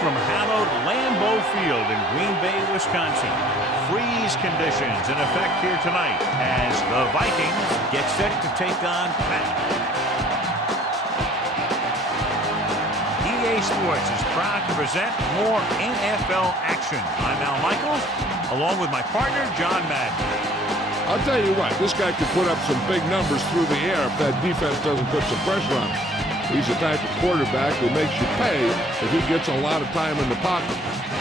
from hallowed Lambeau Field in Green Bay, Wisconsin. Freeze conditions in effect here tonight as the Vikings get set to take on Pat. EA Sports is proud to present more NFL action. I'm Al Michaels, along with my partner, John Madden. I'll tell you what, this guy could put up some big numbers through the air if that defense doesn't put some pressure on him. He's the type of quarterback who makes you pay if he gets a lot of time in the pocket.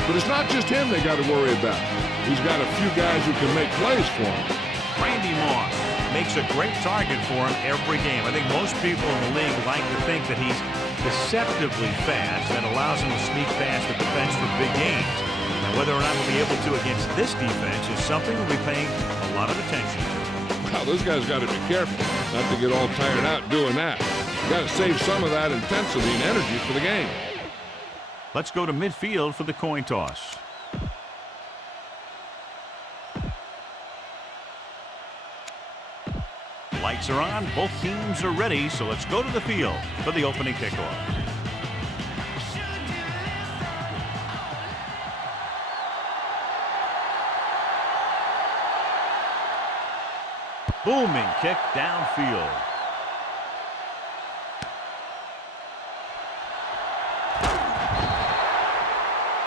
But it's not just him they got to worry about. He's got a few guys who can make plays for him. Randy Moss makes a great target for him every game. I think most people in the league like to think that he's deceptively fast. That allows him to sneak past the defense for big gains. Now, whether or not he'll be able to against this defense is something we'll be paying a lot of attention to. Well, this guy's got to be careful not to get all tired out doing that. Got to save some of that intensity and energy for the game. Let's go to midfield for the coin toss. Lights are on. Both teams are ready, so let's go to the field for the opening kickoff. Booming kick downfield.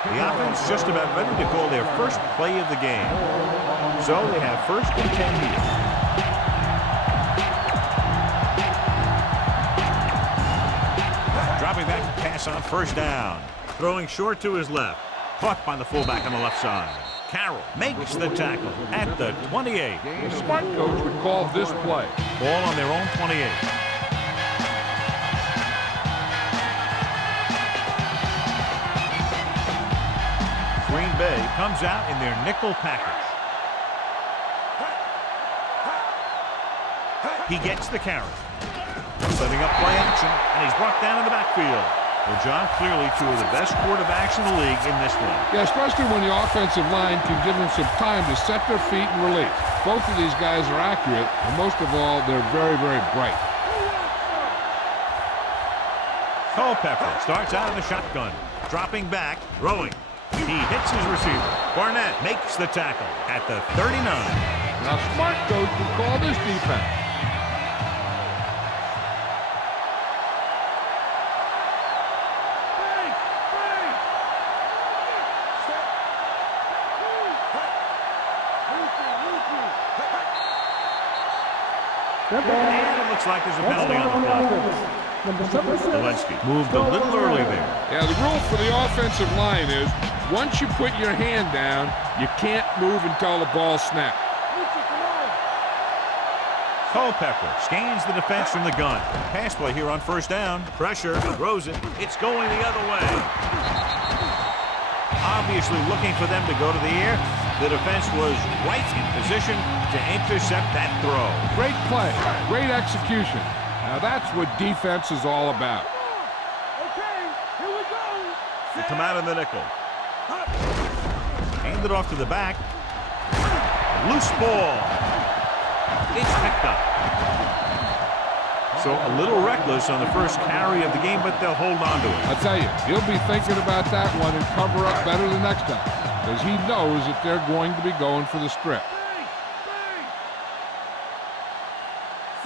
The offense just about ready to call their first play of the game. So they have first and 10 here. Dropping back to pass on first down. Throwing short to his left. Caught by the fullback on the left side. Terrell makes the tackle at the 28. A smart coach would call this play. Ball on their own 28. Green Bay comes out in their nickel package. He gets the carry. Setting up play action, and he's brought down in the backfield. Well, John, clearly two of the best quarterbacks in the league in this one. Yeah, especially when the offensive line can give them some time to set their feet and release. Both of these guys are accurate, and most of all, they're very, very bright. Culpepper starts out in the shotgun. Dropping back, throwing. He hits his receiver. Barnett makes the tackle at the 39. Now, smart coach would call this defense. And it looks like there's a penalty on the clock. Zelensky moved a little early there. Yeah, the rule for the offensive line is once you put your hand down, you can't move until the ball snaps. Culpepper scans the defense from the gun. Pass play here on first down. Pressure, throws it. It's going the other way. Obviously looking for them to go to the air. The defense was right in position to intercept that throw. Great play, great execution. Now that's what defense is all about. Okay, here we go. They come out in the nickel. Hand it off to the back. Loose ball. It's picked up. So a little reckless on the first carry of the game, but they'll hold on to it. I tell you, he'll be thinking about that one and cover up better the next time, because he knows that they're going to be going for the strip.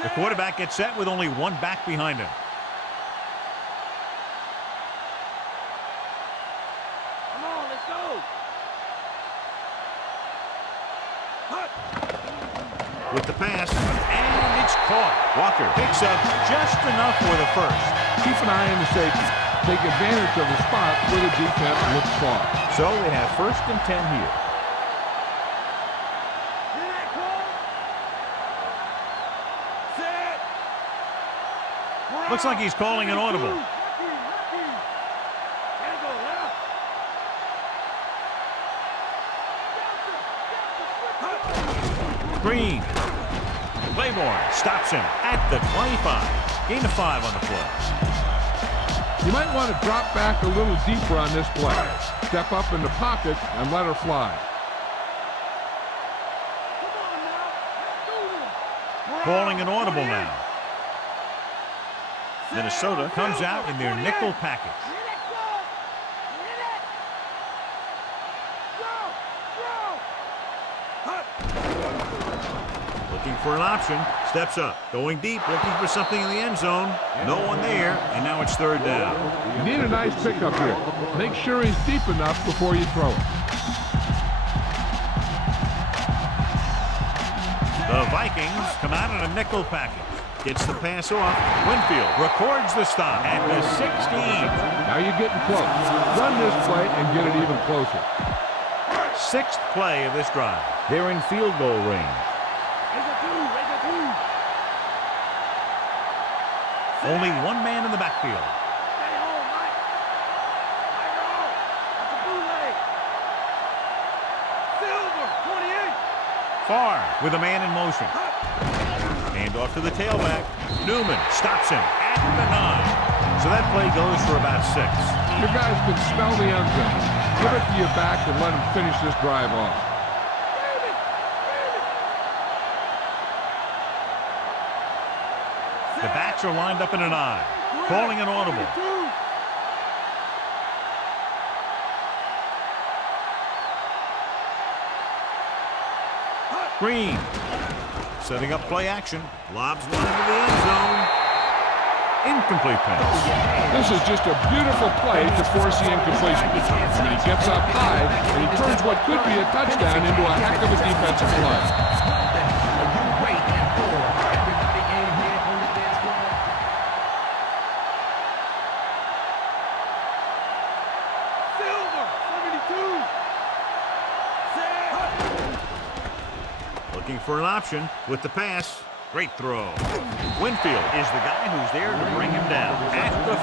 The quarterback gets set with only one back behind him. Come on, let's go. With the pass, and it's caught. Walker picks up just enough for the first. Keep an eye on the safety. Take advantage of the spot where the defense looks soft. So they have first and 10 here. Looks like he's calling an audible. Green. Claiborne stops him at the 25. Gain of 5 on the play. You might want to drop back a little deeper on this play. Step up in the pocket and let her fly. Calling an audible now. Minnesota comes out in their nickel package. Looking for an option. Steps up. Going deep. Looking for something in the end zone. No one there. And now it's third down. You need a nice pickup here. Make sure he's deep enough before you throw it. The Vikings come out in a nickel package. Gets the pass off. Winfield records the stop at the 16. Now you're getting close. Run this play and get it even closer. Sixth play of this drive. They're in field goal range. Only one man in the backfield. Stay home, Mike. Tiger off. That's a bootleg. Silver, 28. Farr with a man in motion. Hand off to the tailback. Newman stops him at the 9. So that play goes for about 6. Your guys can smell the end zone. Give it to your back and let him finish this drive off. The backs are lined up in an I. Calling an audible. Green. Setting up play action. Lobs one into the end zone. Incomplete pass. This is just a beautiful play to force the incompletion. I mean, he gets up high, and he turns what could be a touchdown into a heck of a defensive play. Looking for an option with the pass. Great throw. Winfield is the guy who's there to bring him down at the 5.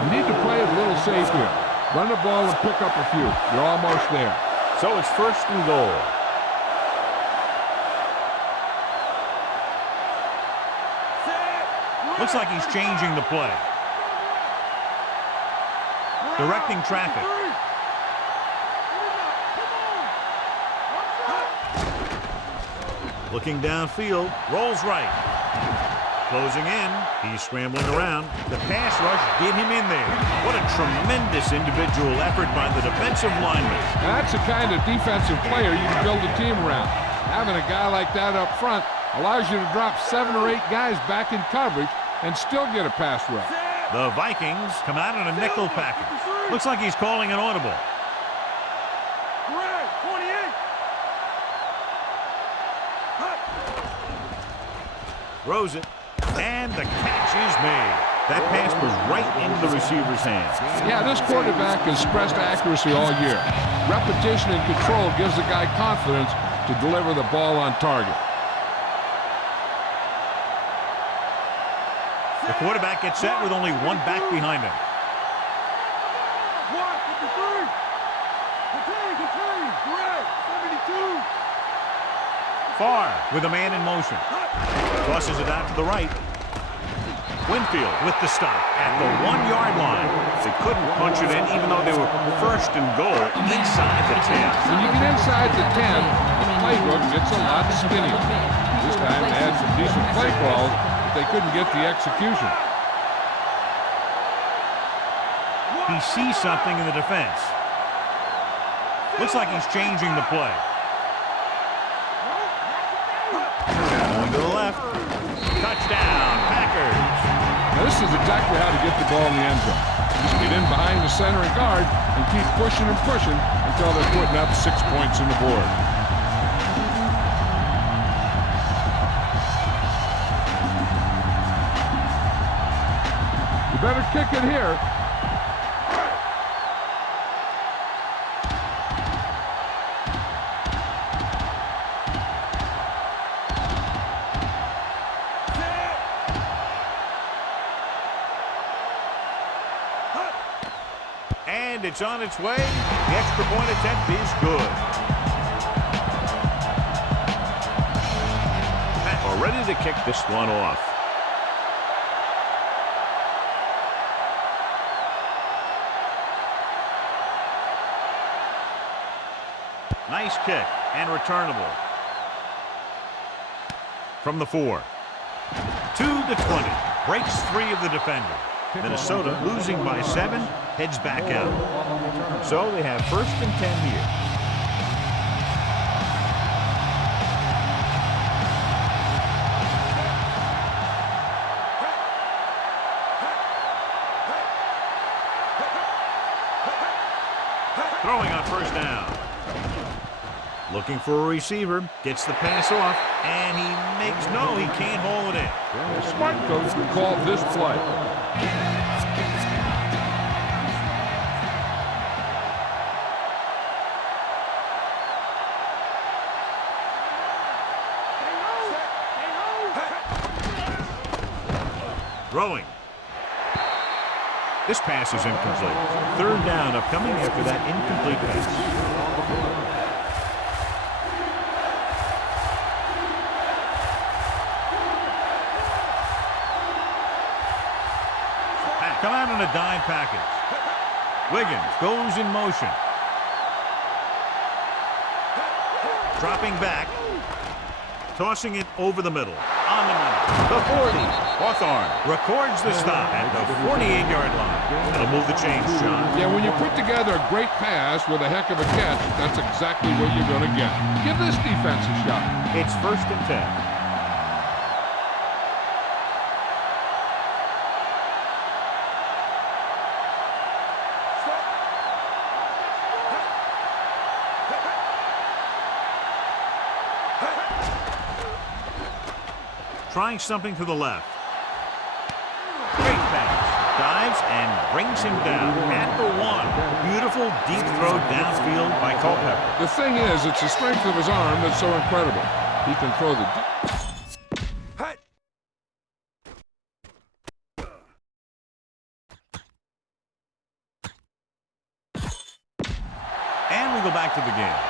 You need to play it a little safe here. Run the ball and pick up a few. You're almost there. So it's first and goal. Looks like he's changing the play. Directing traffic. Looking downfield, rolls right. Closing in, he's scrambling around. The pass rush did him in there. What a tremendous individual effort by the defensive lineman. That's the kind of defensive player you can build a team around. Having a guy like that up front allows you to drop 7 or 8 guys back in coverage and still get a pass rush. The Vikings come out in a nickel package. Looks like he's calling an audible. Throws it, and the catch is made. That pass was right into the receiver's hands. Yeah, this quarterback has stressed accuracy all year. Repetition and control gives the guy confidence to deliver the ball on target. The quarterback gets set with only one back behind him. Farr with a man in motion. Tosses it out to the right. Winfield with the stop at the 1-yard line. They couldn't punch it in even though they were first and goal inside the 10. When you get inside the 10, the playbook gets a lot skinnier. This time they had some decent play calls, but they couldn't get the execution. He sees something in the defense. Looks like he's changing the play. Going to the left. Touchdown, Packers. Now this is exactly how to get the ball in the end zone. Just get in behind the center and guard and keep pushing and pushing until they're putting up 6 points on the board. You better kick it here. And it's on its way. The extra point attempt is good. Are ready to kick this one off. Nice kick and returnable. From the 4. 2 to 20. Breaks free of the defender. Minnesota losing by 7, heads back out. So they have first and 10 here. Throwing on first down. Looking for a receiver. Gets the pass off. And he makes no. He can't hold it in. The smart coach would call this play. Throwing. This pass is incomplete. Third down upcoming after that incomplete pass. Come out on a dime package. Wiggins goes in motion. Dropping back. Tossing it over the middle. On the money. The 40. Hawthorne records the stop at the 48-yard line. That'll move the chains, John. Yeah, when you put together a great pass with a heck of a catch, that's exactly what you're going to get. Give this defense a shot. It's 1st and 10. Trying something to the left. Great pass. Dives and brings him down at the 1. Beautiful deep throw downfield by Culpepper. The thing is, it's the strength of his arm that's so incredible. He can throw the... And we go back to the game.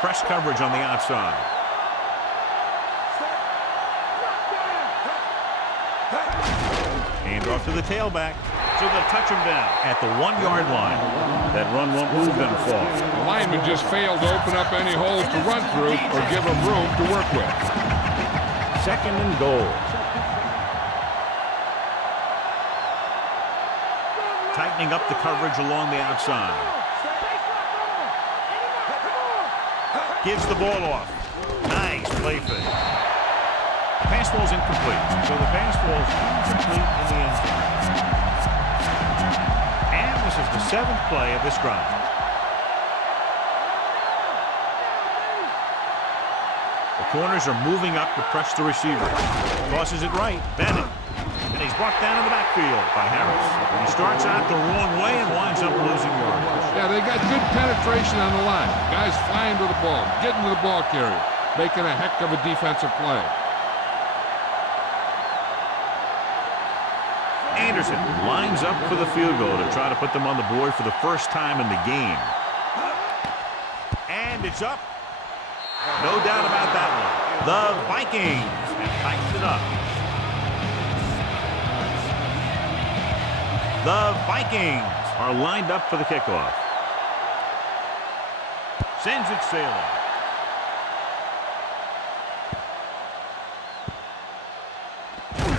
Press coverage on the outside. Hand off to the tailback. So they'll touch him down at the 1-yard line. That run won't move them far. The lineman just failed to open up any holes to run through or give him room to work with. 2nd and goal. Tightening up the coverage along the outside. Gives the ball off. Nice play fake. Pass ball's incomplete. So the pass ball's incomplete in the end zone. And this is the 7th play of this drive. The corners are moving up to press the receiver. Tosses it right. Bennett. And he's brought down in the backfield by Harris. He starts out the wrong way and winds up losing yardage. Yeah, they got good penetration on the line. Guys flying to the ball, getting to the ball carrier, making a heck of a defensive play. Anderson lines up for the field goal to try to put them on the board for the first time in the game. And it's up. No doubt about that one. The Vikings have tightened it up. The Vikings are lined up for the kickoff. Sends it sailing.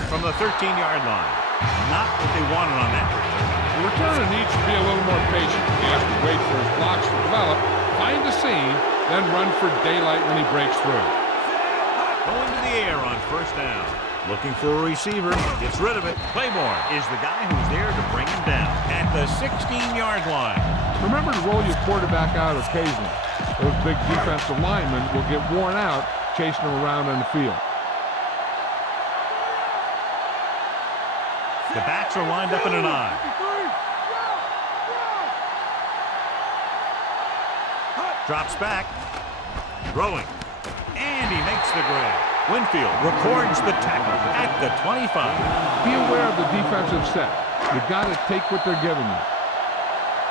From the 13-yard line. Not what they wanted on that return. The returner needs to be a little more patient. He has to wait for his blocks to develop, find the seam, then run for daylight when he breaks through. Going to the air on first down. Looking for a receiver. Gets rid of it. Claiborne is the guy who's there to bring him down at the 16-yard line. Remember to roll your quarterback out occasionally. Those big defensive linemen will get worn out chasing him around on the field. The backs are lined up in an I. Drops back. Throwing. And he makes the grab. Winfield records the tackle at the 25. Be aware of the defensive set. You got to take what they're giving you.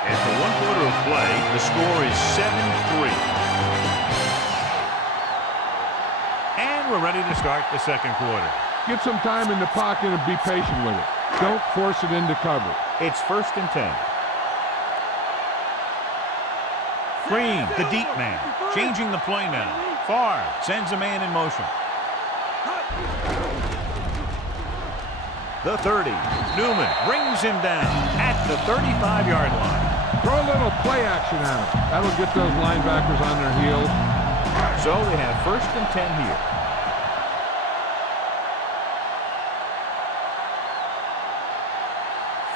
After 1 quarter of play, the score is 7-3. And we're ready to start the second quarter. Get some time in the pocket and be patient with it. Don't force it into cover. It's 1st and 10. Green, the deep man, changing the play now. Favre sends a man in motion. The 30. Newman brings him down at the 35-yard line. Throw a little play action at him. That'll get those linebackers on their heels. So they have 1st and 10 here.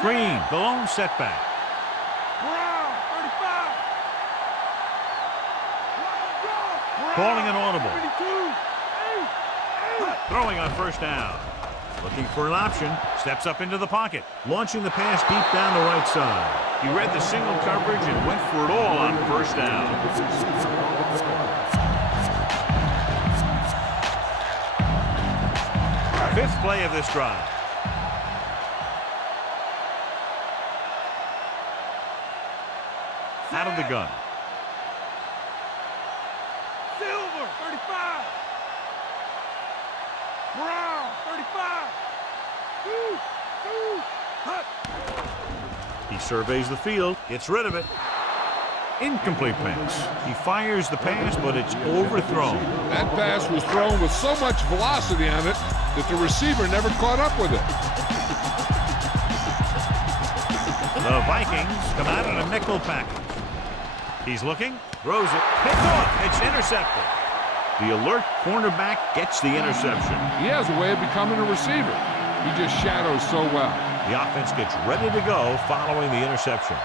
Green, the lone setback. Brown, 35. Calling an audible. 32. Throwing on first down. Looking for an option. Steps up into the pocket. Launching the pass deep down the right side. He read the single coverage and went for it all on first down. Fifth play of this drive. Out of the gun. Silver, 35. Brown, 35. Hut. He surveys the field, gets rid of it. Incomplete pass. He fires the pass, but it's overthrown. That pass was thrown with so much velocity on it that the receiver never caught up with it. The Vikings come out in a nickel package. He's looking, throws it, picked off. It's intercepted. The alert cornerback gets the interception. He has a way of becoming a receiver. He just shadows so well. The offense gets ready to go following the interception.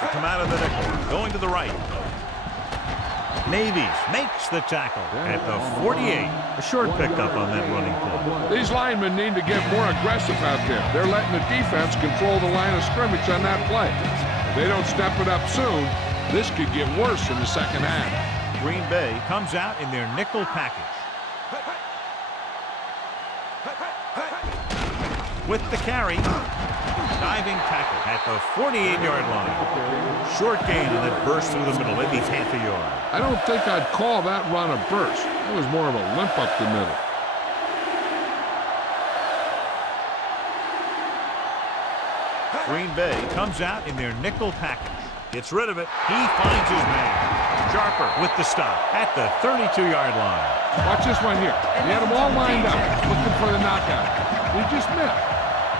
They come out of the nickel, going to the right. Navies makes the tackle at the 48. A short pickup on that running play. These linemen need to get more aggressive out there. They're letting the defense control the line of scrimmage on that play. If they don't step it up soon, this could get worse in the second half. Green Bay comes out in their nickel package. With the carry, diving tackle at the 48-yard line. Short gain on that burst through the middle, maybe half a yard. I don't think I'd call that run a burst. It was more of a limp up the middle. Green Bay comes out in their nickel package. Gets rid of it. He finds his man. Sharper with the stop at the 32-yard line. Watch this one here. He had them all lined up, looking for the knockout. He just missed.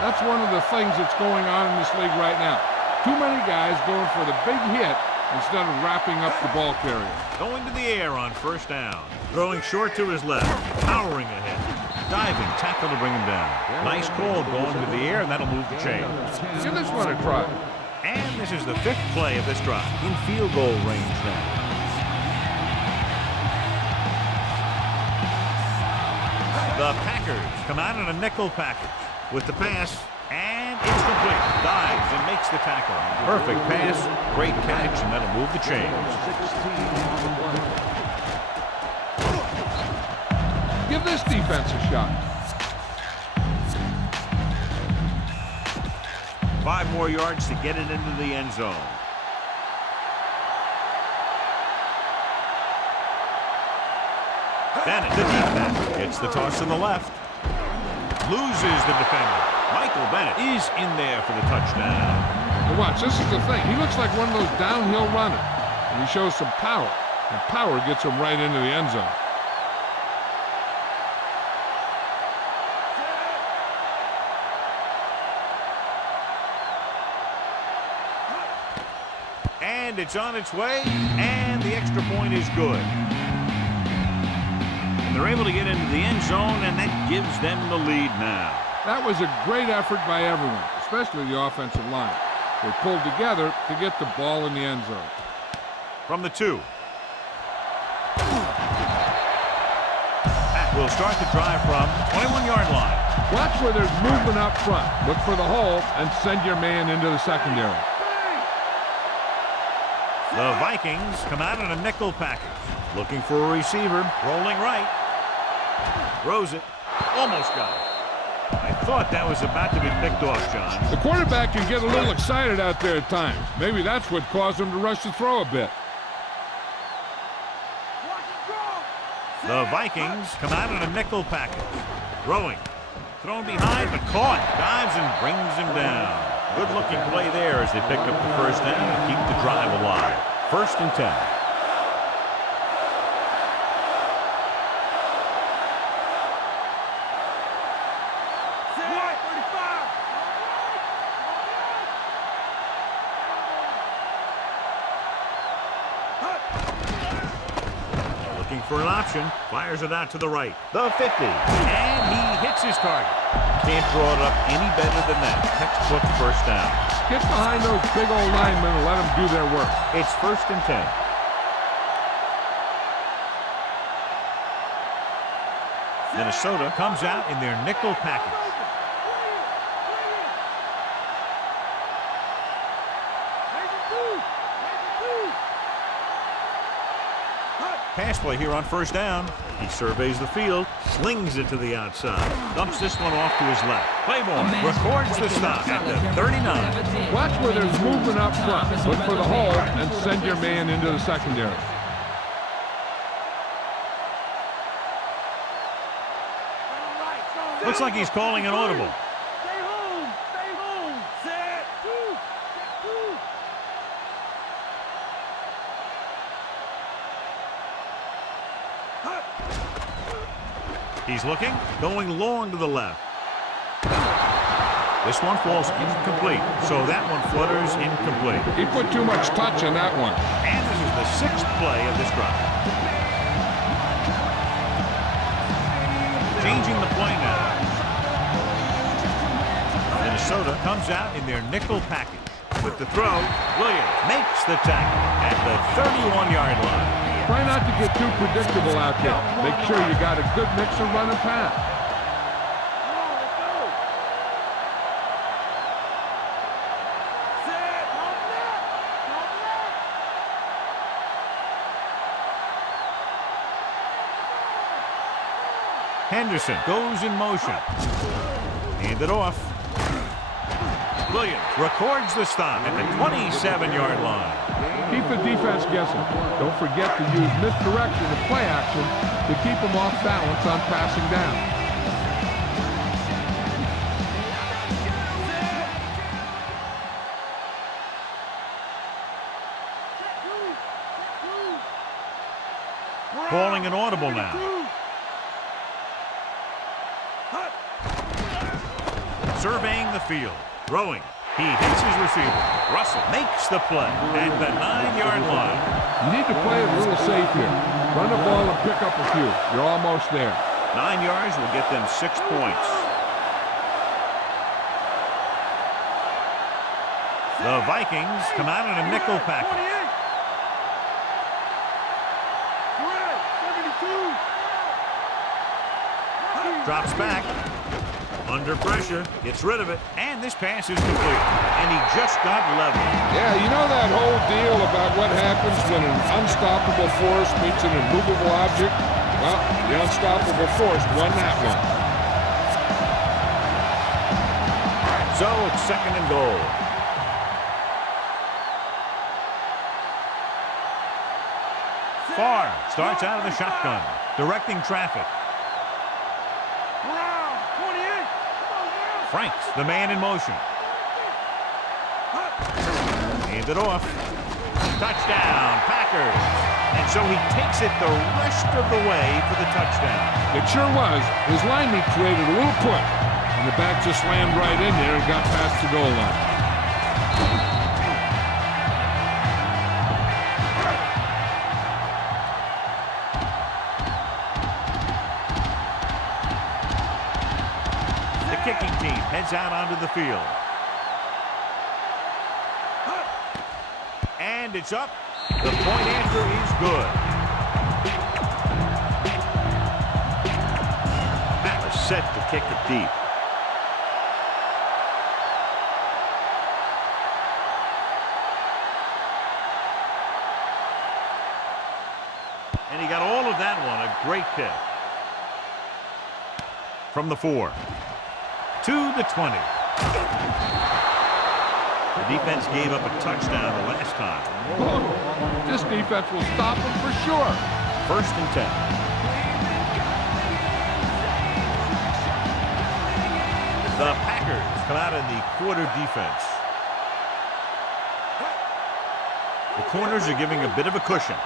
That's one of the things that's going on in this league right now. Too many guys going for the big hit instead of wrapping up the ball carrier. Going to the air on first down. Throwing short to his left. Powering ahead. Diving tackle to bring him down. Nice call going to the air, and that'll move the chain. Give this one a try. And this is the fifth play of this drive. In field goal range now. The Packers come out in a nickel package with the pass, and it's complete. Dives and makes the tackle. Perfect pass, great catch, and that'll move the chains. Give this defense a shot. 5 more yards to get it into the end zone. Bennett, the deep back, gets the toss to the left. Loses the defender. Michael Bennett is in there for the touchdown. But watch, this is the thing. He looks like one of those downhill runners, and he shows some power. And power gets him right into the end zone. And it's on its way, and the extra point is good. And they're able to get into the end zone, and that gives them the lead now. That was a great effort by everyone, especially the offensive line. They pulled together to get the ball in the end zone. From the 2. That will start the drive from 21-yard line. Watch where there's movement up front. Look for the hole and send your man into the secondary. The Vikings come out in a nickel package. Looking for a receiver. Rolling right. Throws it. Almost got it. I thought that was about to be picked off, John. The quarterback can get a little excited out there at times. Maybe that's what caused him to rush the throw a bit. The Vikings come out in a nickel package. Throwing. Thrown behind, but caught. Dives and brings him down. Good-looking play there as they pick up the first down and keep the drive alive. 1st and 10. Looking for an option. Fires it out to the right. The 50. And he hits his target. Can't draw it up any better than that. Textbook first down. Get behind those big old linemen and let them do their work. It's 1st and 10. Minnesota comes out in their nickel package. Pass play here on 1st down. He surveys the field, slings it to the outside, dumps this one off to his left. Claiborne records the stop at the 39. Watch where there's movement up front. Look for the hole and send your man into the secondary. Looks like he's calling an audible. Stay home. Stay home. Set. Two. He's looking, going long to the left. This one falls incomplete, so that one flutters incomplete. He put too much touch on that one. And this is the 6th play of this drive. Changing the play now. Minnesota comes out in their nickel package. With the throw, Williams makes the tackle at the 31-yard line. Try not to get too predictable out there. Make sure you got a good mix of run and pass. Henderson goes in motion. Hand it off. Williams records the stop at the 27-yard line. Keep the defense guessing. Don't forget to use misdirection and play action to keep them off balance on passing down. Calling an audible now. Surveying the field. Throwing. He hits his receiver. Russell makes the play at the 9-yard line. You need to play it a little safe here. Run the ball and pick up a few. You're almost there. 9 yards will get them 6 points. The Vikings come out in a nickel package. Drops back. Under pressure, gets rid of it, and this pass is complete. And he just got level. Yeah, you know that whole deal about what happens when an unstoppable force meets an immovable object? Well, the unstoppable force won that one. So it's 2nd and goal. Farr starts out of the shotgun, directing traffic. Franks, the man in motion. Hand it off. Touchdown, Packers. And so he takes it the rest of the way for the touchdown. It sure was. His lineman created a little push, and the back just slammed right in there and got past the goal line. Kicking team heads out onto the field. And it's up. The point after is good. That was set to kick it deep. And he got all of that one. A great kick. From the 4. To the 20. The defense gave up a touchdown the last time. This defense will stop them for sure. 1st and 10. The Packers come out in the quarter defense. The corners are giving a bit of a cushion.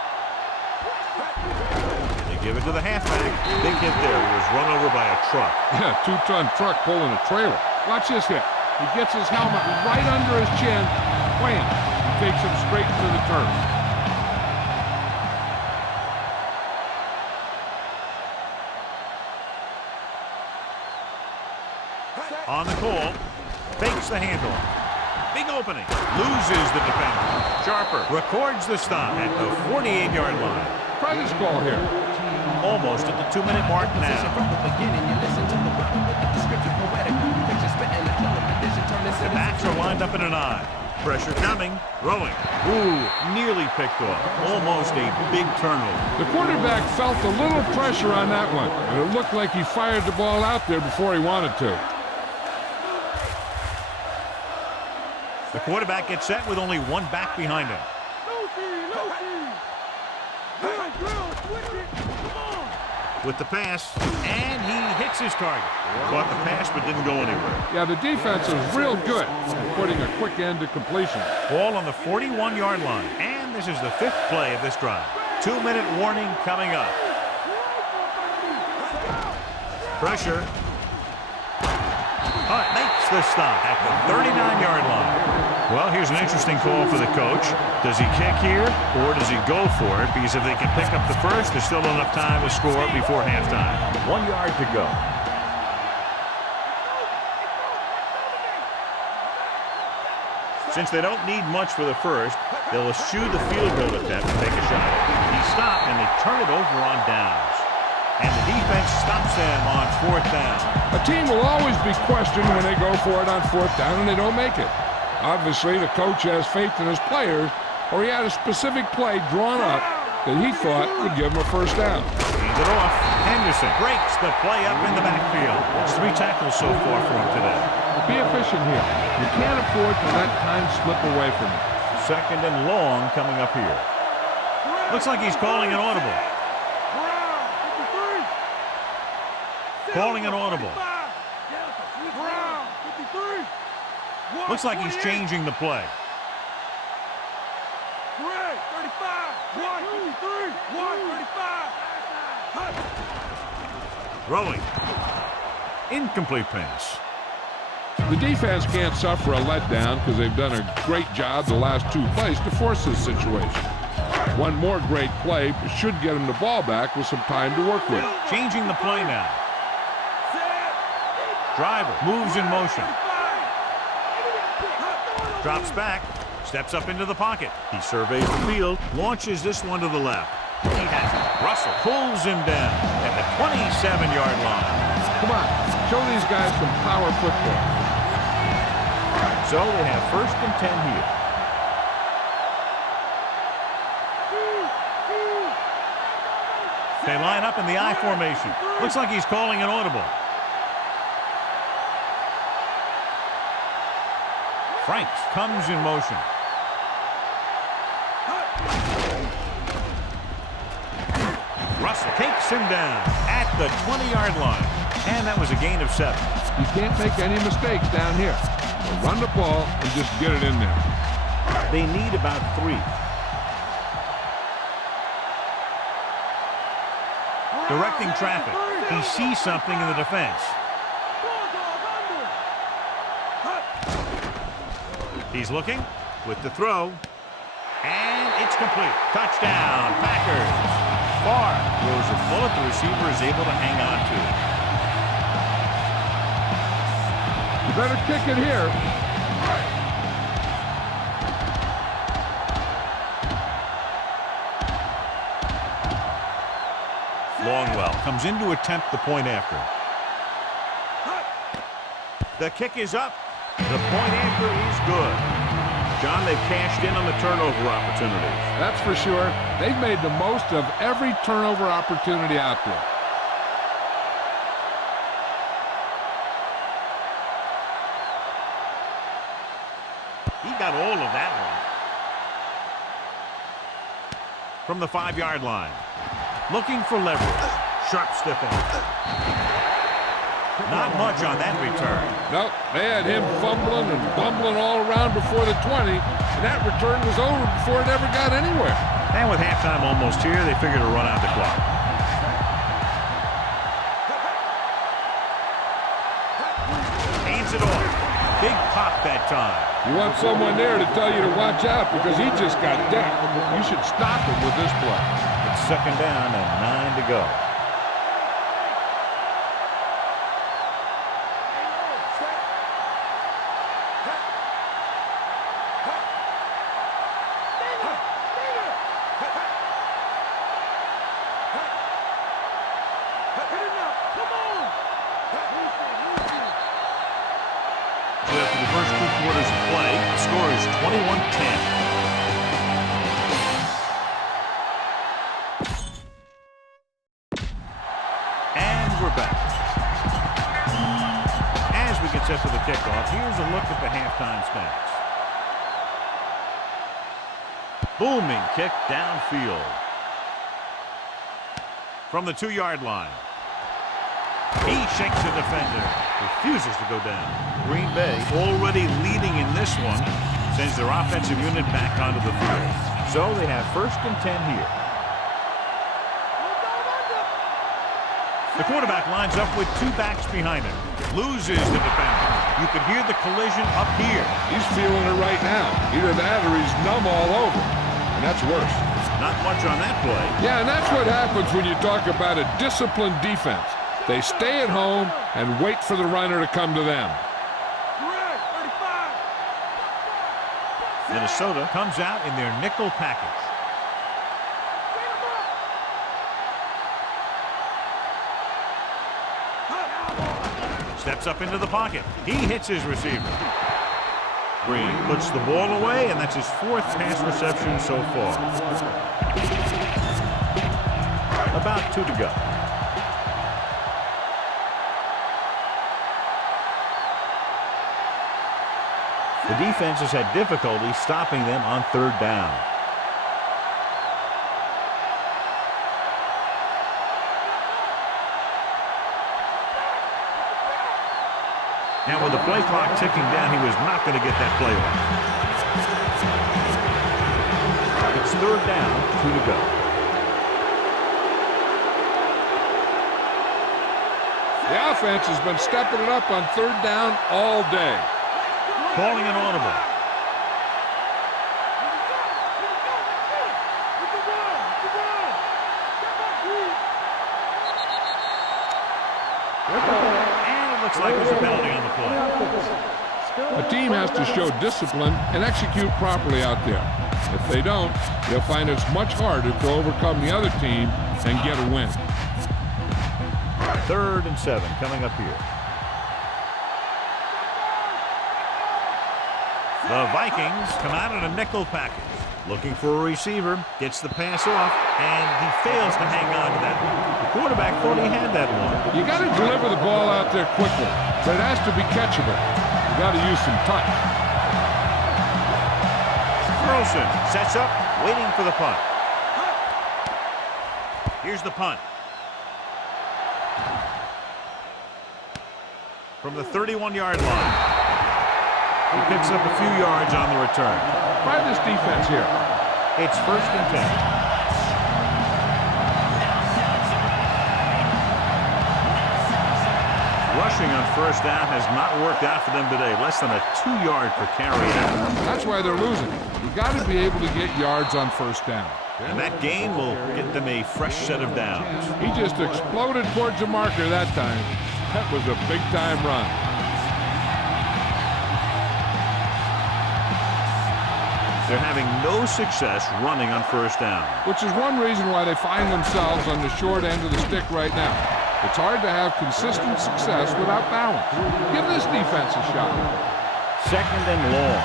Give it to the halfback. Big hit there. He was run over by a truck. Yeah, 2-ton truck pulling a trailer. Watch this hit. He gets his helmet right under his chin. Wham! He takes him straight to the turf. On the call. Fakes the handoff. Big opening. Loses the defender. Sharper records the stop at the 48-yard line. Try this call here. Almost at the 2-minute mark now. The backs are lined up in an eye. Pressure coming. Throwing. Ooh, nearly picked off. Almost a big turnover. The quarterback felt a little pressure on that one, and it looked like he fired the ball out there before he wanted to. The quarterback gets set with only one back behind him. With the pass, and he hits his target. Caught the pass, but didn't go anywhere. Yeah, the defense is real good at putting a quick end to completion. Ball on the 41-yard line, and this is the 5th play of this drive. 2-minute warning coming up. Pressure. Makes the stop at the 39-yard line. Well, here's an interesting call for the coach. Does he kick here, or does he go for it? Because if they can pick up the first, there's still enough time to score before halftime. 1 yard to go. Since they don't need much for the first, they'll eschew the field goal attempt and take a shot. He stopped, and they turn it over on downs. And the defense stops them on 4th down. A team will always be questioned when they go for it on 4th down and they don't make it. Obviously, the coach has faith in his players, or he had a specific play drawn up that he thought would give him a first down. Hands it off. Henderson breaks the play up in the backfield. It's 3 tackles so far for him today. Be efficient here. You can't afford to let time slip away from you. 2nd and long coming up here. Looks like he's calling an audible. Calling an audible. Looks like he's changing the play. Throwing. Incomplete pass. The defense can't suffer a letdown because they've done a great job the last 2 plays to force this situation. One more great play should get him the ball back with some time to work with. Changing the play now. Driver moves in motion. Drops back. Steps up into the pocket. He surveys the field. Launches this one to the left. He has it. Russell pulls him down at the 27-yard line. Come on. Show these guys some power football. So they have 1st and 10 here. They line up in the I formation. Looks like he's calling an audible. Franks comes in motion. Russell takes him down at the 20-yard line. And that was a gain of 7. You can't make any mistakes down here. So run the ball and just get it in there. They need about 3. Directing traffic. He sees something in the defense. He's looking with the throw. And it's complete. Touchdown, Packers. Far throws a bullet the receiver is able to hang on to. You better kick it here. Longwell comes in to attempt the point after. The kick is up. The point after is good. John, they've cashed in on the turnover opportunities. That's for sure. They've made the most of every turnover opportunity out there. He got all of that one. From the 5-yard line. Looking for leverage. Sharp stiff arm. Not much on that return. Nope, they had him fumbling and bumbling all around before the 20, and that return was over before it ever got anywhere. And with halftime almost here, they figured to run out the clock. Hands it off. Big pop that time. You want someone there to tell you to watch out because he just got decked. You should stop him with this play. It's 2nd down and 9 to go. 21-10. And we're back. As we get set for the kickoff, here's a look at the halftime stats. Booming kick downfield. From the 2-yard line. He shakes the defender. Refuses to go down. Green Bay already leading in this one. Sends their offensive unit back onto the field. So they have 1st and 10 here. The quarterback lines up with 2 backs behind him. Loses the defender. You could hear the collision up here. He's feeling it right now. Either that or he's numb all over. And that's worse. Not much on that play. Yeah, and that's what happens when you talk about a disciplined defense. They stay at home and wait for the runner to come to them. Minnesota comes out in their nickel package. Steps up into the pocket. He hits his receiver. Green puts the ball away, and that's his 4th pass reception so far. About 2 to go. The defense has had difficulty stopping them on 3rd down. Now with the play clock ticking down, he was not going to get that play off. It's 3rd down, 2 to go. The offense has been stepping it up on 3rd down all day. Calling an audible. And it looks like there's a penalty on the play. A team has to show discipline and execute properly out there. If they don't, they'll find it's much harder to overcome the other team and get a win. 3rd and 7 coming up here. The Vikings come out in a nickel package. Looking for a receiver. Gets the pass off, and he fails to hang on to that one. The quarterback thought he had that one. You got to deliver the ball out there quickly, but it has to be catchable. You got to use some touch. Wilson sets up, waiting for the punt. Here's the punt. From the 31-yard line. He picks up a few yards on the return. Try this defense here. It's 1st and 10. Rushing on 1st down has not worked out for them today. Less than a 2-yard per carry average. That's why they're losing. You got to be able to get yards on 1st down. And that gain will get them a fresh set of downs. He just exploded towards the marker that time. That was a big-time run. They're having no success running on 1st down. Which is one reason why they find themselves on the short end of the stick right now. It's hard to have consistent success without balance. Give this defense a shot. 2nd and long.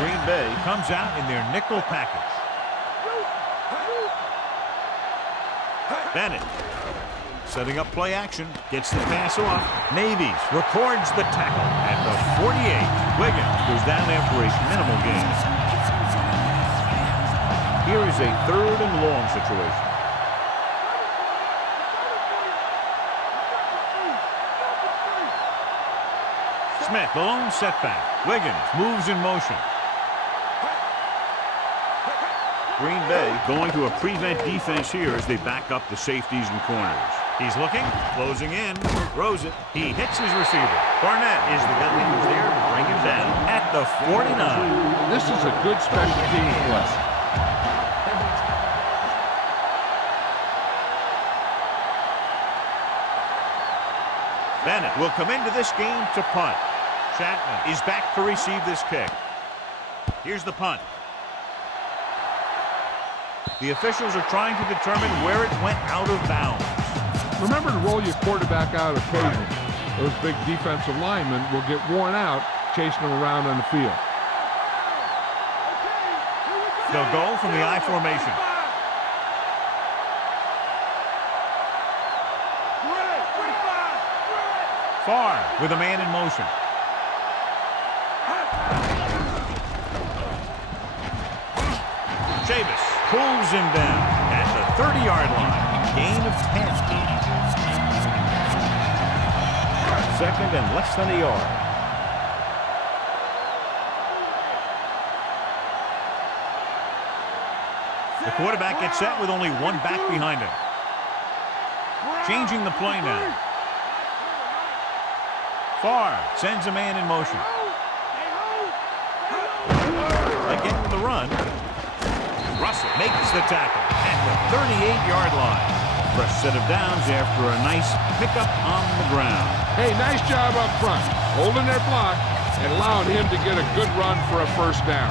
Green Bay comes out in their nickel package. Bennett. Setting up play action. Gets the pass off. Navies records the tackle at the 48. Wiggins goes down after a minimal gain. Here is a 3rd and long situation. Smith, the lone setback. Wiggins moves in motion. Green Bay going to a prevent defense here as they back up the safeties and corners. He's looking, closing in, throws it. He hits his receiver. Barnett is the guy who's there to bring him down at the 49. This is a good special teams play. Bennett will come into this game to punt. Chapman is back to receive this kick. Here's the punt. The officials are trying to determine where it went out of bounds. Remember to roll your quarterback out occasionally. Those big defensive linemen will get worn out chasing them around on the field. They'll go from the I formation. Far with a man in motion. Chavis pulls him down at the 30-yard line. Gain of 10. Second and less than a yard. The quarterback gets set with only one back behind him. Changing the play now. Far sends a man in motion. Again with the run. Russell makes the tackle at the 38-yard line. Fresh set of downs after a nice pickup on the ground. Hey, nice job up front, holding their block and allowing him to get a good run for a first down.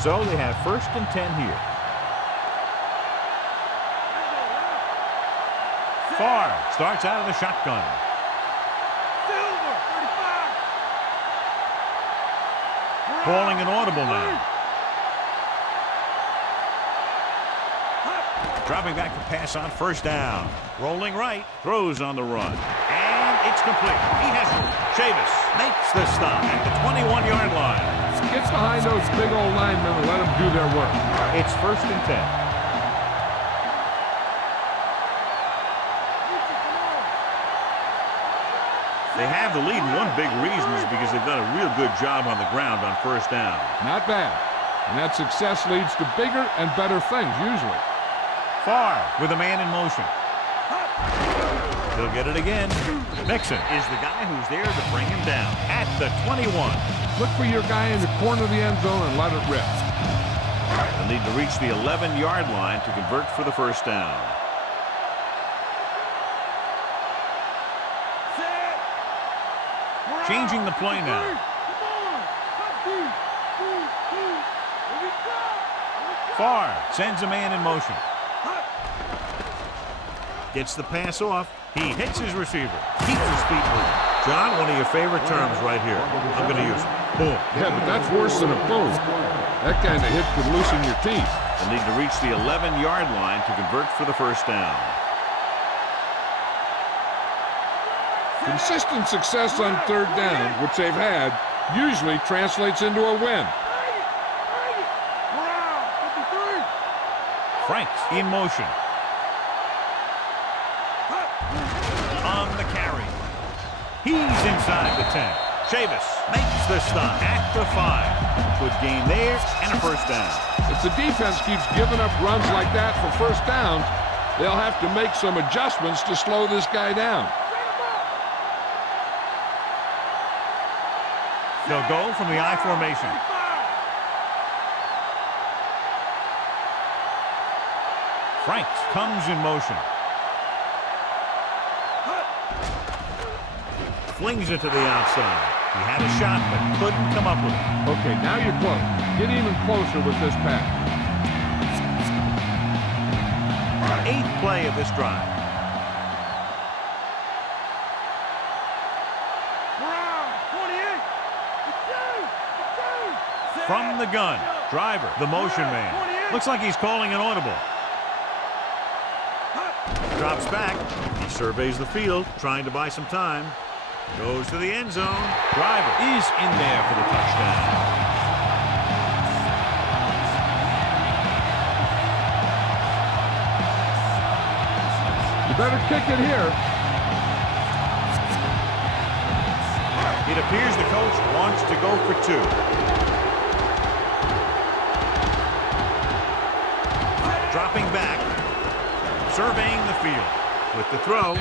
So they have first and 10 here. Far starts out of the shotgun. Calling an audible now. Dropping back to pass on first down. Rolling right, throws on the run. And it's complete. He has it. Chavis makes the stop at the 21-yard line. Get behind those big old linemen and let them do their work. It's first and 10. They have the lead, and one big reason is because they've done a real good job on the ground on first down. Not bad. And that success leads to bigger and better things, usually. Far with a man in motion. He'll get it again. Mixon is the guy who's there to bring him down at the 21. Look for your guy in the corner of the end zone and let it rip. They'll need to reach the 11-yard line to convert for the first down. Changing the play now. Far sends a man in motion. Gets the pass off. He hits his receiver. Keeps his feet moving. John, one of your favorite terms right here. I'm going to use it. Boom. Yeah, but that's worse than a boom. That kind of hit could loosen your teeth. They'll need to reach the 11-yard line to convert for the first down. Consistent success on third down, which they've had, usually translates into a win. Franks in motion. On the carry. He's inside the 10. Chavis makes the stop at the 5. Good gain there and a first down. If the defense keeps giving up runs like that for first downs, they'll have to make some adjustments to slow this guy down. They'll go from the I formation. Franks comes in motion. Flings it to the outside. He had a shot, but couldn't come up with it. Okay, now you're close. Get even closer with this pass. 8th play of this drive. From the gun, driver, the motion man. Looks like he's calling an audible. Drops back. He surveys the field, trying to buy some time. Goes to the end zone. Driver is in there for the touchdown. You better kick it here. It appears the coach wants to go for 2. Dropping back, surveying the field with the throw.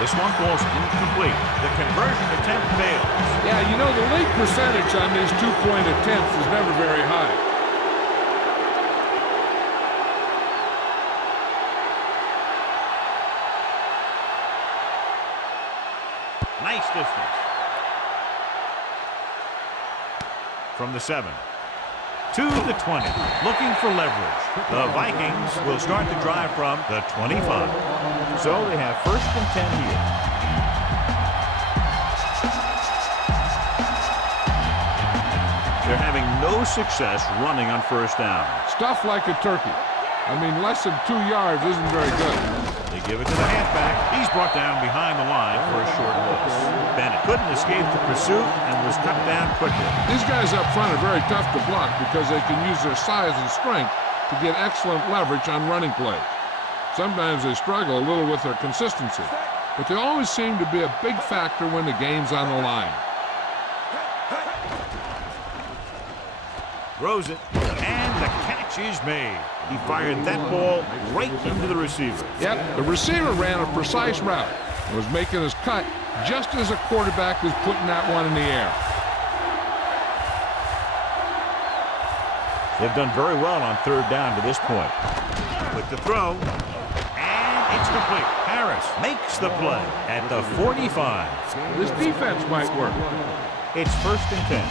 This one falls incomplete. The conversion attempt fails. Yeah, you know, the league percentage on these two-point attempts is never very high. Nice distance. From the 7. to the 20, looking for leverage. The Vikings will start the drive from the 25. So they have 1st and 10 here. They're having no success running on 1st down. Stuff like a turkey. I mean, less than 2 yards isn't very good. They give it to the halfback. He's brought down behind the line for a short loss. Bennett couldn't escape the pursuit and was cut down quickly. These guys up front are very tough to block because they can use their size and strength to get excellent leverage on running plays. Sometimes they struggle a little with their consistency, but they always seem to be a big factor when the game's on the line. Throws it, and the catch is made. He fired that ball right into the receiver. Yep, the receiver ran a precise route and was making his cut just as a quarterback was putting that one in the air. They've done very well on 3rd down to this point. With the throw, and it's complete. Harris makes the play at the 45. This defense might work. It's 1st and 10.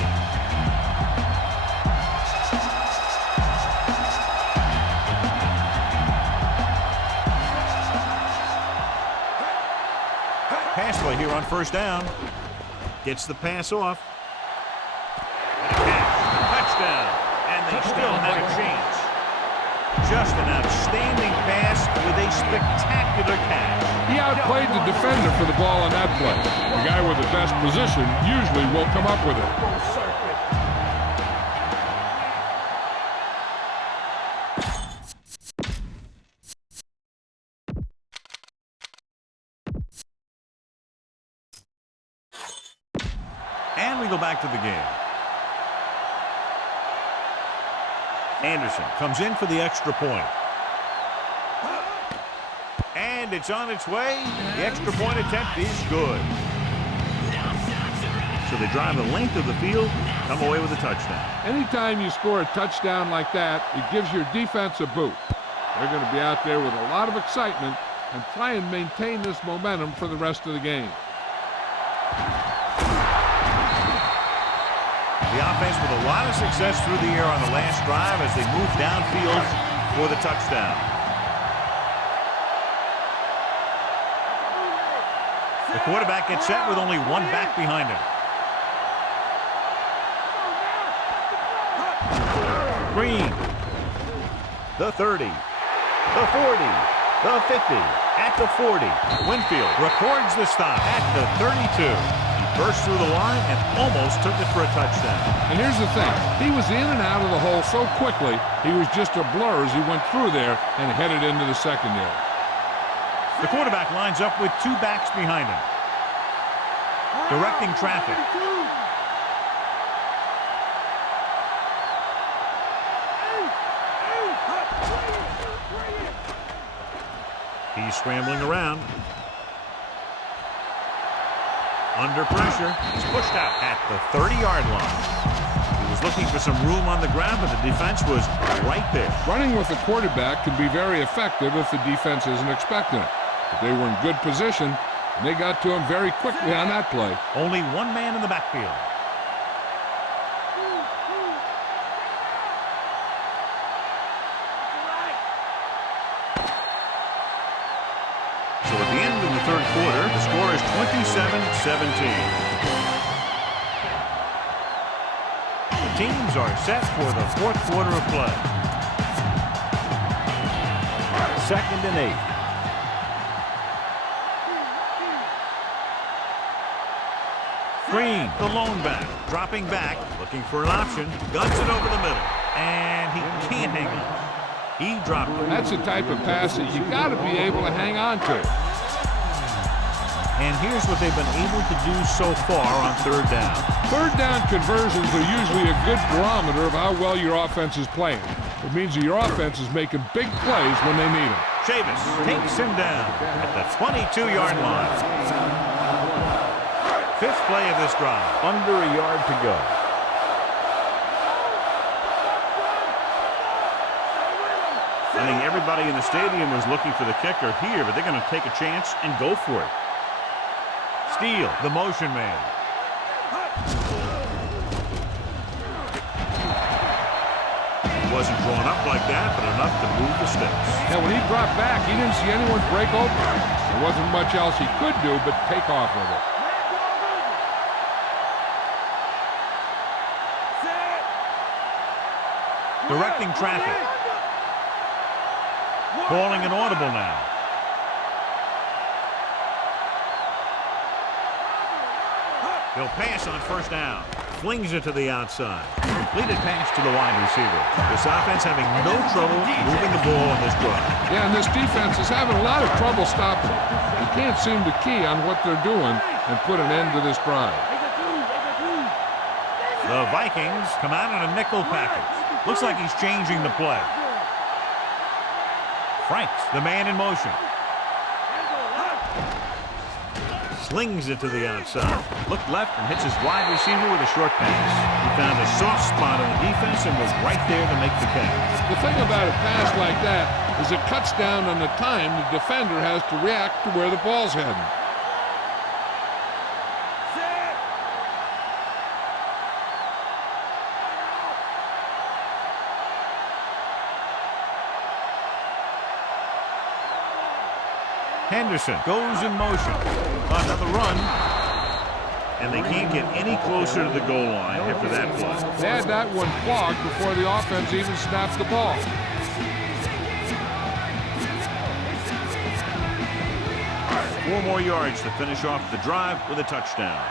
Pass play here on 1st down. Gets the pass off. Touchdown. And they still have a chance. Just an outstanding pass with a spectacular catch. He outplayed the defender for the ball on that play. The guy with the best position usually will come up with it. And we go back to the game. Anderson comes in for the extra point. And it's on its way. The extra point attempt is good. So they drive the length of the field, come away with a touchdown. Anytime you score a touchdown like that, it gives your defense a boot. They're going to be out there with a lot of excitement and try and maintain this momentum for the rest of the game. The offense with a lot of success through the air on the last drive as they move downfield for the touchdown. The quarterback gets set with only one back behind him. Green. The 30. The 40. The 50. At the 40. Winfield records the stop at the 32. Burst through the line and almost took it for a touchdown. And here's the thing. He was in and out of the hole so quickly, he was just a blur as he went through there and headed into the secondary. The quarterback lines up with two backs behind him, directing traffic. He's scrambling around. Under pressure, he's pushed out at the 30-yard line. He was looking for some room on the ground, but the defense was right there. Running with the quarterback can be very effective if the defense isn't expecting it. But they were in good position, and they got to him very quickly on that play. Only one man in the backfield. So at the end of the third quarter, the score is 27-17. The teams are set for the fourth quarter of play. 2nd and 8. Green, the lone back, dropping back, looking for an option, guns it over the middle, and he can't hang on. He dropped it. That's the type of pass that you got to be able to hang on to. And here's what they've been able to do so far on third down. Third down conversions are usually a good barometer of how well your offense is playing. It means that your offense is making big plays when they need them. Chavis takes him down at the 22-yard line. 5th play of this drive. Under a yard to go. I think everybody in the stadium was looking for the kicker here, but they're going to take a chance and go for it. Steele, the motion man. Wasn't drawn up like that, but enough to move the sticks. And when he dropped back, he didn't see anyone break open. There wasn't much else he could do but take off with it. Directing traffic. Calling an audible now. He'll pass on first down. Flings it to the outside. Completed pass to the wide receiver. This offense having no trouble moving the ball on this drive. Yeah, and this defense is having a lot of trouble stopping. They can't seem to key on what they're doing and put an end to this drive. The Vikings come out in a nickel package. Looks like he's changing the play. Franks, the man in motion. Slings it to the outside. Looked left and hits his wide receiver with a short pass. He found a soft spot on the defense and was right there to make the catch. The thing about a pass like that is it cuts down on the time the defender has to react to where the ball's heading. Henderson goes in motion. Another run. And they can't get any closer to the goal line after that play. They had that one clogged before the offense even snapped the ball. All right, 4 more yards to finish off the drive with a touchdown.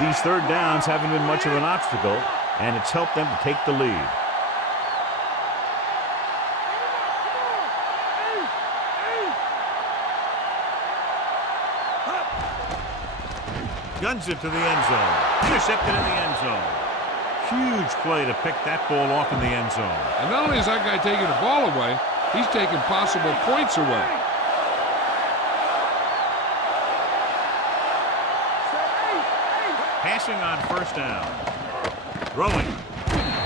These third downs haven't been much of an obstacle, and it's helped them to take the lead. Guns it to the end zone. Intercepted in the end zone. Huge play to pick that ball off in the end zone. And not only is that guy taking the ball away, he's taking possible points away. Passing on first down. Throwing.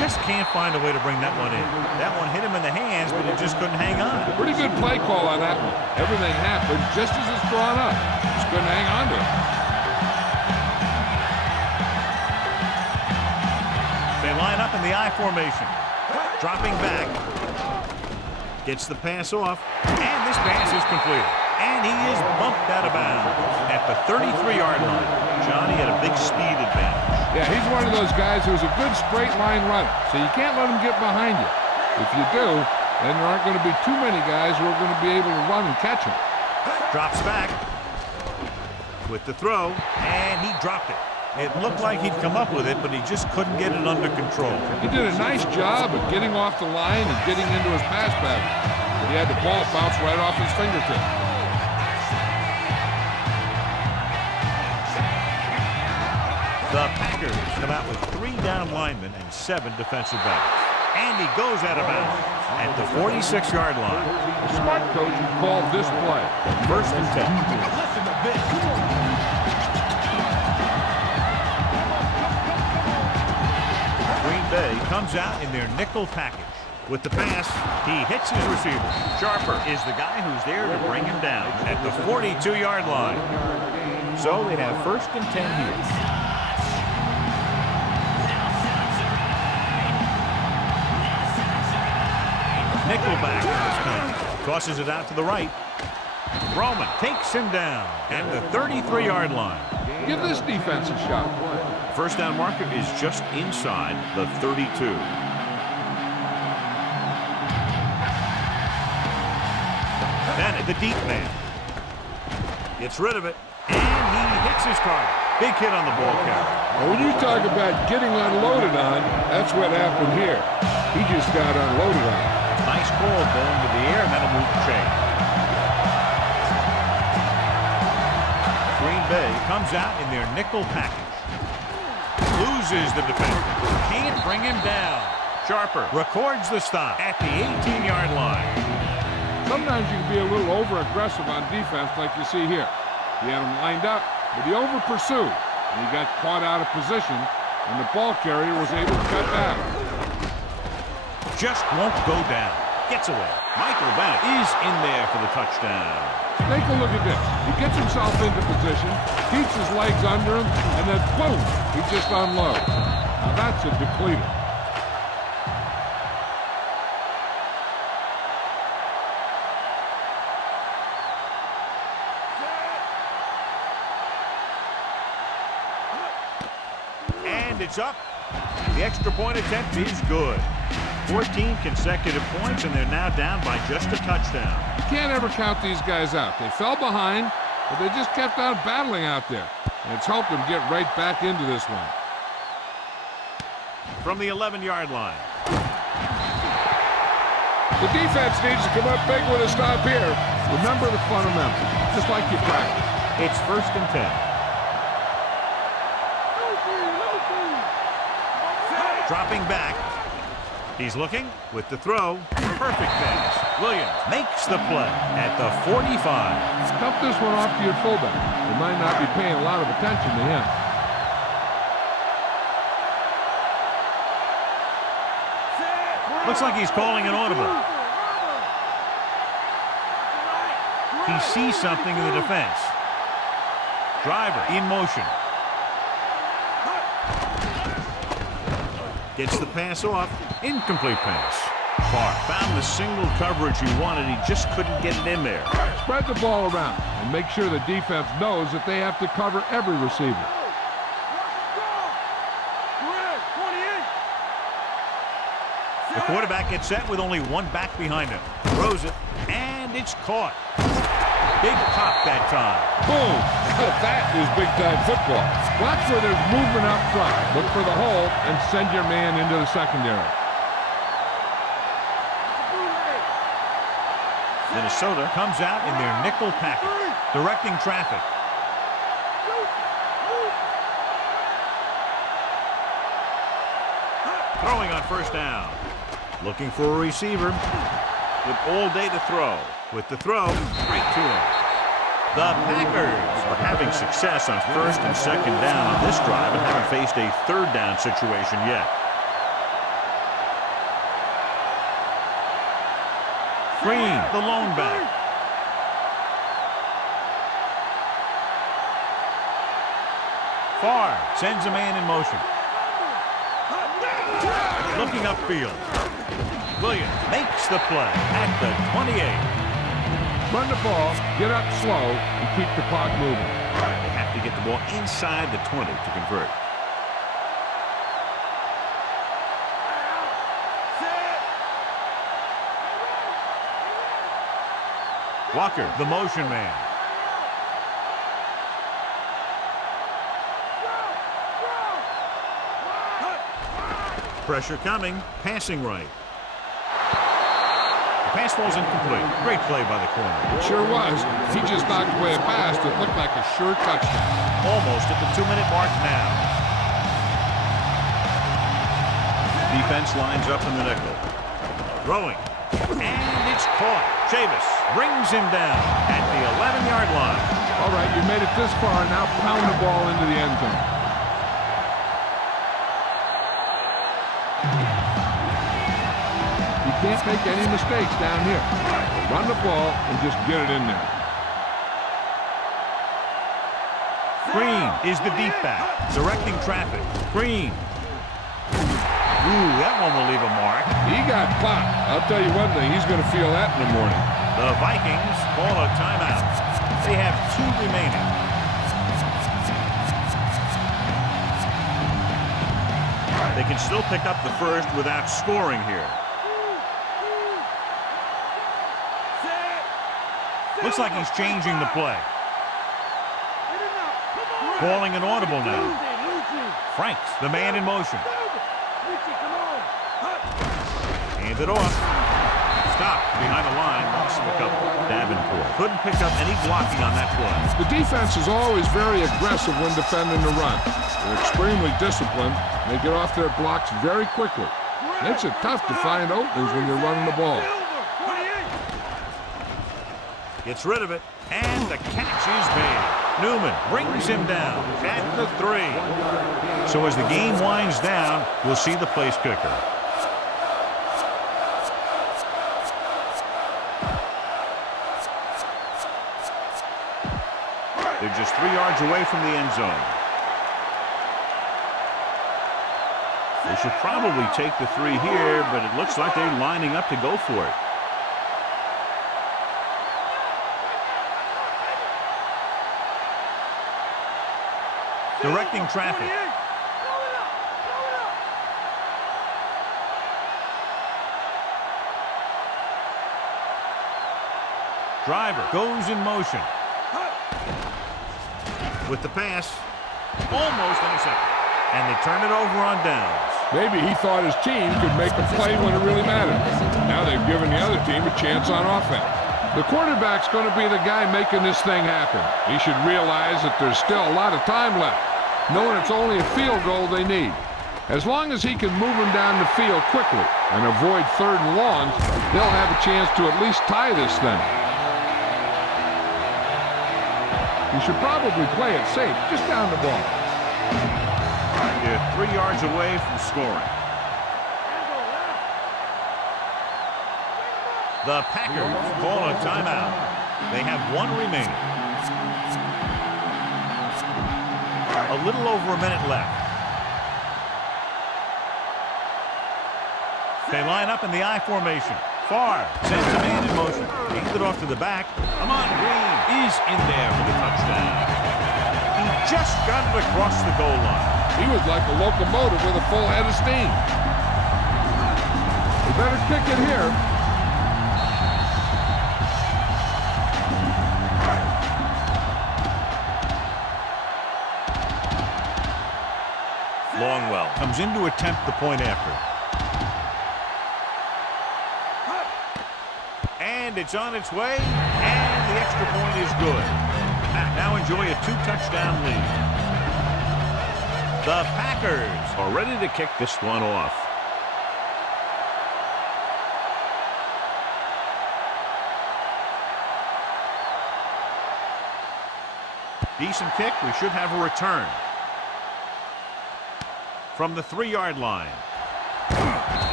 Just can't find a way to bring that one in. That one hit him in the hands, but he just couldn't hang on. Pretty good play call on that one. Everything happened just as it's drawn up. Just couldn't hang on to it. They line up in the I formation. Dropping back. Gets the pass off. And this pass is completed. And he is bumped out of bounds at the 33-yard line. Johnny had a big speed advantage. Yeah, he's one of those guys who's a good straight line runner. So you can't let him get behind you. If you do, then there aren't going to be too many guys who are going to be able to run and catch him. Drops back with the throw. And he dropped it. It looked like he'd come up with it, but he just couldn't get it under control. He did a nice job of getting off the line and getting into his pass pattern. But he had the ball bounce right off his fingertip. The Packers come out with 3 down linemen and 7 defensive backs. And he goes out of bounds at the 46-yard line. A smart coach called this play. First and 10. Bay comes out in their nickel package. With the pass, he hits his receiver. Sharper is the guy who's there to bring him down at the 42-yard line. So they have first and 10 here. Nickelback this time. Tosses it out to the right. Roman takes him down at the 33-yard line. Give this defense a shot. First down marker is just inside the 32. Bennett, the deep man, gets rid of it, and he hits his target. Big hit on the ball carrier. Well, when you talk about getting unloaded on, that's what happened here. He just got unloaded on. Nice ball going to the air, and that'll move the chain. Green Bay comes out in their nickel package. Loses the defender. Can't bring him down. Sharper records the stop at the 18-yard line. Sometimes you can be a little over-aggressive on defense like you see here. He had him lined up, but he over-pursued. And he got caught out of position, and the ball carrier was able to cut back. Just won't go down. Gets away. Michael Bennett is in there for the touchdown. Take a look at this. He gets himself into position, keeps his legs under him, and then boom, he just unloads. Now that's a depleter. And it's up. The extra point attempt is good. 14 consecutive points, and they're now down by just a touchdown. You can't ever count these guys out. They fell behind, but they just kept on battling out there. And it's helped them get right back into this one. From the 11-yard line. The defense needs to come up big with a stop here. Remember the fundamentals, just like you practice. It's 1st and 10. Dropping back. He's looking with the throw. Perfect pass. Williams makes the play at the 45. Dump this one off to your fullback. They might not be paying a lot of attention to him. Looks like he's calling an audible. He sees something in the defense. Driver in motion. Gets the pass off. Incomplete pass. Park found the single coverage he wanted. He just couldn't get it in there. Spread the ball around and make sure the defense knows that they have to cover every receiver. The quarterback gets set with only one back behind him. Throws it, and it's caught. Big pop that time. Boom! That is big-time football. Watch where there's movement up front. Look for the hole and send your man into the secondary. Minnesota comes out in their nickel package, directing traffic. Throwing on 1st down. Looking for a receiver with all day to throw. With the throw, right to him. The Packers are having success on 1st and 2nd down on this drive and haven't faced a 3rd down situation yet. Green, the lone back. Farr sends a man in motion. Looking upfield. Williams makes the play at the 28. Run the ball, get up slow, and keep the clock moving. They have to get the ball inside the 20 to convert. Walker, the motion man. Pressure coming, passing right. The pass falls incomplete. Great play by the corner. It sure was. He just knocked away a pass that looked like a sure touchdown. Almost at the 2-minute mark now. Defense lines up in the nickel. Throwing. And it's caught. Chavis brings him down at the 11-yard line. All right, you made it this far. Now pound the ball into the end zone. You can't make any mistakes down here. Run the ball and just get it in there. Green is the deep back, directing traffic. Green. Ooh, that one will leave a mark. He got popped. I'll tell you one thing, he's going to feel that in the morning. The Vikings call a timeout. They have 2 remaining. They can still pick up the first without scoring here. Looks like he's changing the play. Calling an audible now. Franks, the man in motion. Hand it off. Stop behind the line. Loss of a couple. Davenport couldn't pick up any blocking on that play. The defense is always very aggressive when defending the run. They're extremely disciplined. They get off their blocks very quickly. Makes it tough to find openings when you're running the ball. Gets rid of it, and the catch is made. Newman brings him down at the 3. So as the game winds down, we'll see the place kicker. They're just 3 yards away from the end zone. They should probably take the 3 here, but it looks like they're lining up to go for it. Directing traffic. Driver goes in motion. With the pass, almost intercepted. And they turn it over on downs. Maybe he thought his team could make a play when it really mattered. Now they've given the other team a chance on offense. The quarterback's going to be the guy making this thing happen. He should realize that there's still a lot of time left, knowing it's only a field goal they need. As long as he can move them down the field quickly and avoid 3rd and longs, they'll have a chance to at least tie this thing. You should probably play it safe, just down the ball. They're 3 yards away from scoring. The Packers call a timeout. They have 1 remaining. A little over a minute left. They line up in the I formation. Favre sends a man in motion. Hands it off to the back. Ahman Green is in there for the touchdown. He just got it across the goal line. He was like a locomotive with a full head of steam. We better kick it here. Longwell comes in to attempt the point after. And it's on its way, and the extra point is good. Now enjoy a 2-touchdown lead. The Packers are ready to kick this one off. Decent kick. We should have a return. From the 3-yard line.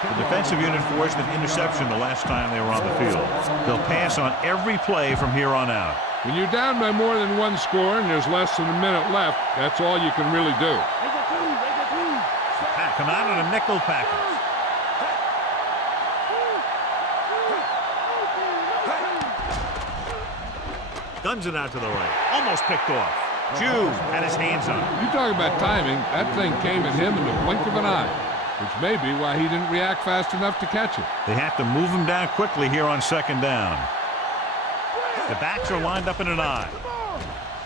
The defensive unit forced an interception the last time they were on the field. They'll pass on every play from here on out. When you're down by more than 1 score and there's less than a minute left, that's all you can really do. Come out on a nickel package. Guns it out to the right. Almost picked off. Jew had his hands on it. You talk about timing. That thing came at him in the blink of an eye, which may be why he didn't react fast enough to catch it. They have to move him down quickly here on 2nd down. The backs are lined up in an I.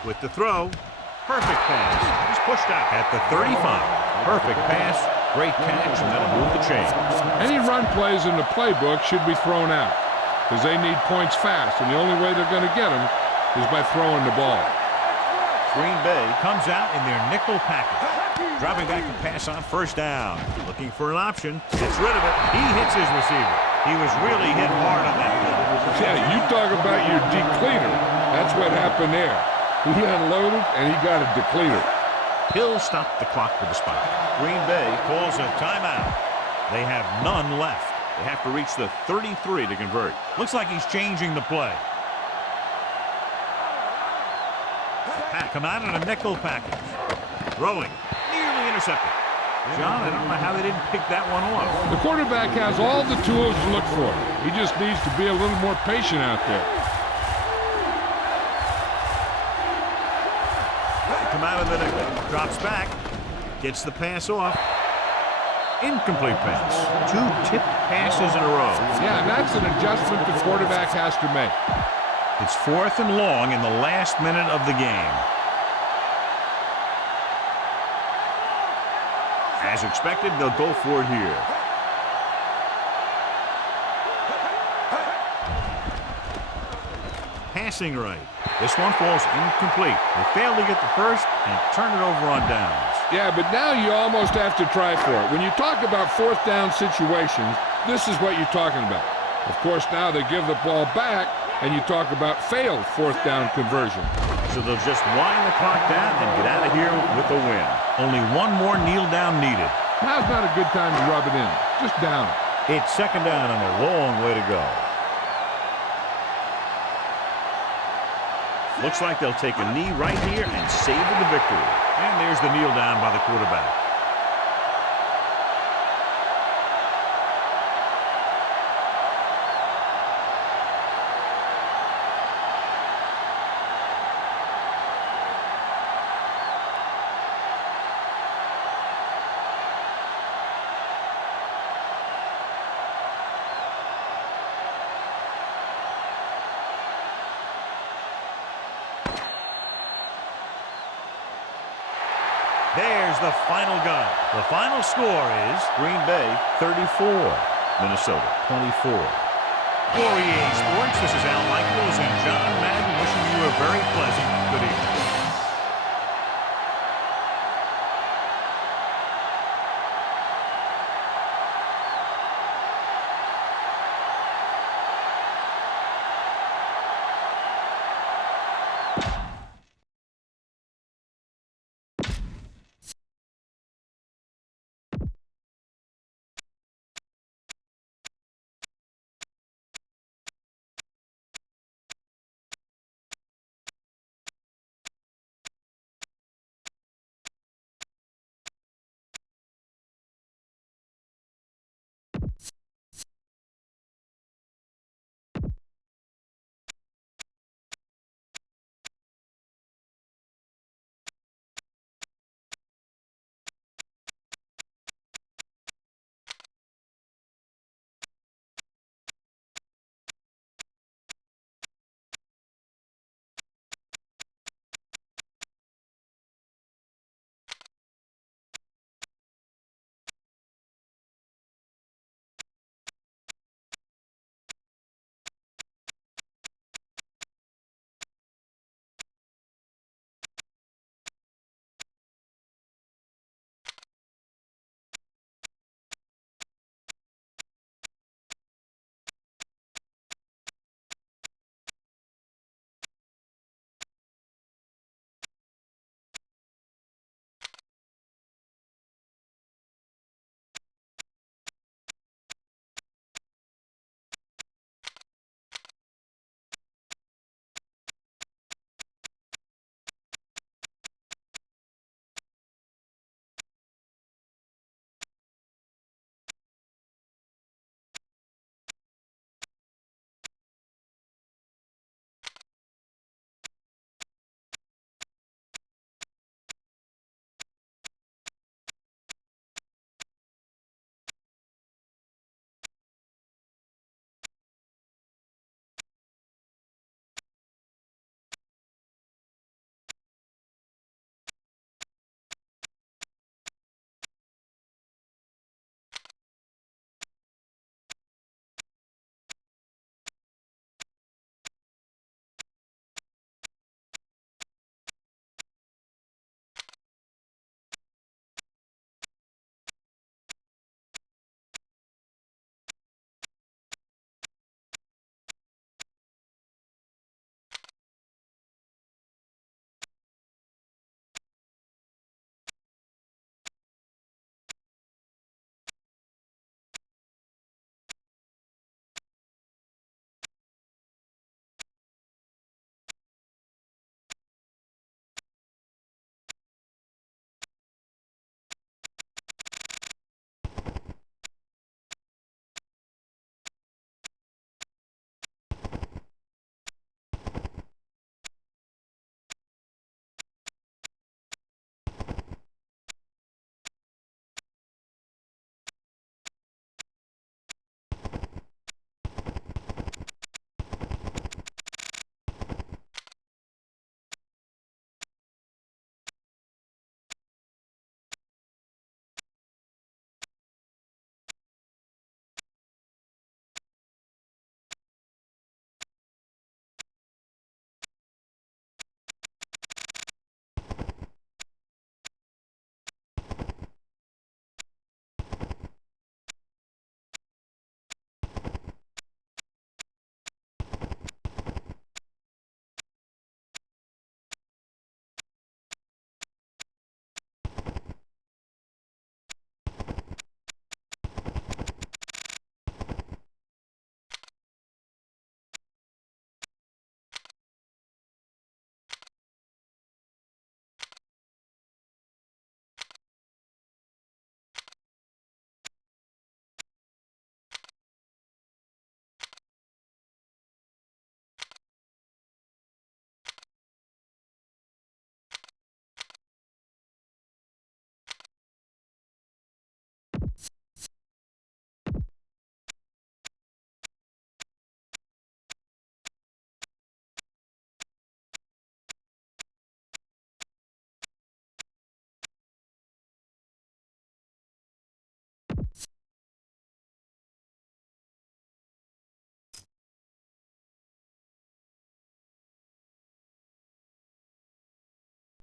With the throw, perfect pass. He's pushed out at the 35. Perfect pass, great catch, and that'll move the chains. Any run plays in the playbook should be thrown out because they need points fast, and the only way they're going to get them is by throwing the ball. Green Bay comes out in their nickel package. Dropping back to pass on 1st down. Looking for an option. Gets rid of it. He hits his receiver. He was really hit hard on that one. Yeah, you talk about your depleter. That's what happened there. He unloaded, and he got a depleter. He'll stop the clock with the spike. Green Bay calls a timeout. They have none left. They have to reach the 33 to convert. Looks like he's changing the play. Come out in a nickel package. Throwing. Nearly intercepted. John, I don't know how they didn't pick that one off. The quarterback has all the tools to look for. He just needs to be a little more patient out there. Come out of the nickel. Drops back. Gets the pass off. Incomplete pass. 2 tipped passes in a row. Yeah, and that's an adjustment the quarterback has to make. It's 4th and long in the last minute of the game. As expected, they'll go for it here. Passing right. This one falls incomplete. They fail to get the first and turn it over on downs. Yeah, but now you almost have to try for it. When you talk about 4th down situations, this is what you're talking about. Of course, now they give the ball back, and you talk about failed 4th down conversion. So they'll just wind the clock down and get out of here with a win. Only one more kneel down needed. Now's not a good time to rub it in. Just down it. It's 2nd down and a long way to go. Looks like they'll take a knee right here and savor the victory. And there's the kneel down by the quarterback. There's the final gun. The final score is Green Bay 34, Minnesota 24. For EA Sports, this is Al Michaels and John Madden wishing you a very pleasant good evening.